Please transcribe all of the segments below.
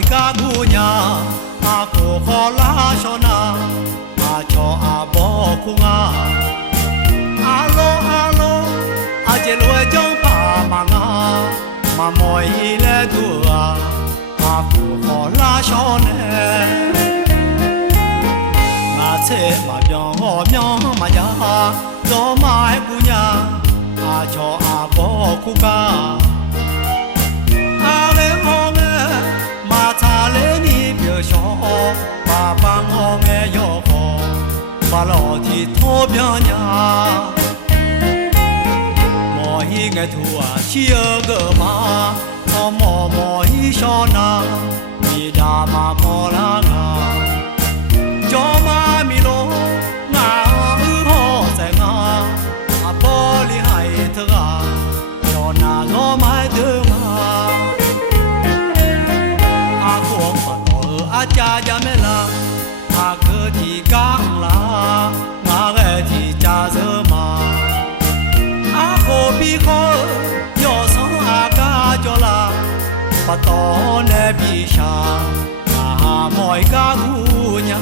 mọi ca gu nhà cô khó lá cho na cho bỏ cung alo alo chỉ lùi trong bà mà mà mọi lẽ đùa cô khó lá cho nè thế mà nhỏ mà ya gió mai cu nhà cho bỏ cu ca nghe nghe mà thà lên đi biểu cho bà bang nghe yo bà lo thì thô bia nhà mọi ngày thua chia gỡ mà mọi cho na đi đà mà mò la cho ma mi lo ngà ho sẽ ngà bỏ li hay thơ cho na lo mai thơ mà cuồng phật cha cha mẹ la cơ thì căng la ngà ghé thì cha dơ mà cô bi khó yo sống ca cho la bắt to ne bi sa mọi ca gu nhà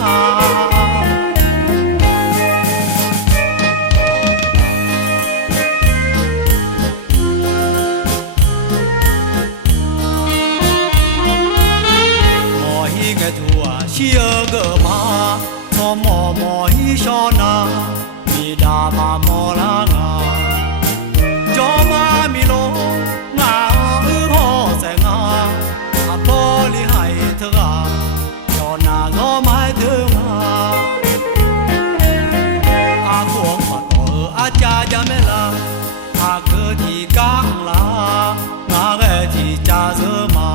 mọi ngày thua chia gỡ mà cho mọi cho na mi đà mà mò la cho ma mi lo ngà ho sẽ ngà bỏ li hay thơ na gió mai thơ mà cuồng phật cha cha mẹ la cơ thì căng la ngà ghé thì cha dơ mà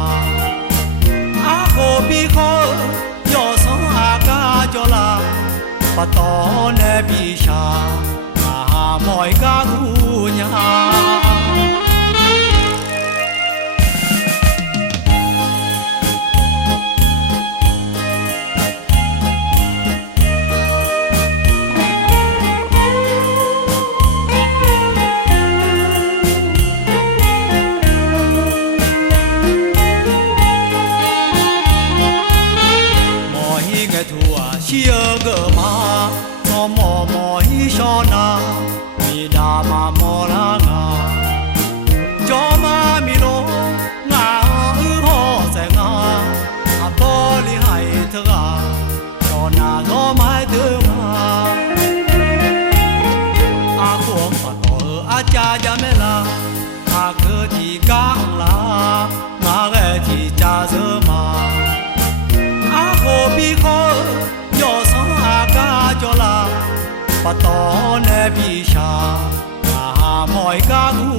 cô bi khó yo sống ca cho la bắt to ne bi sa mọi ca gu nhà chia gỡ mà cho mọi cho na mi đà mà mò la cho ma mi lo ngà ho sẽ ngà bỏ li hay thơ cho na gió mai thơ mà cuồng phật cha cha mẹ la cơ thì căng la ngà ghé thì cha dơ mà cô bi khó yo sống ca cho la bắt to ne bi sa mọi ca gu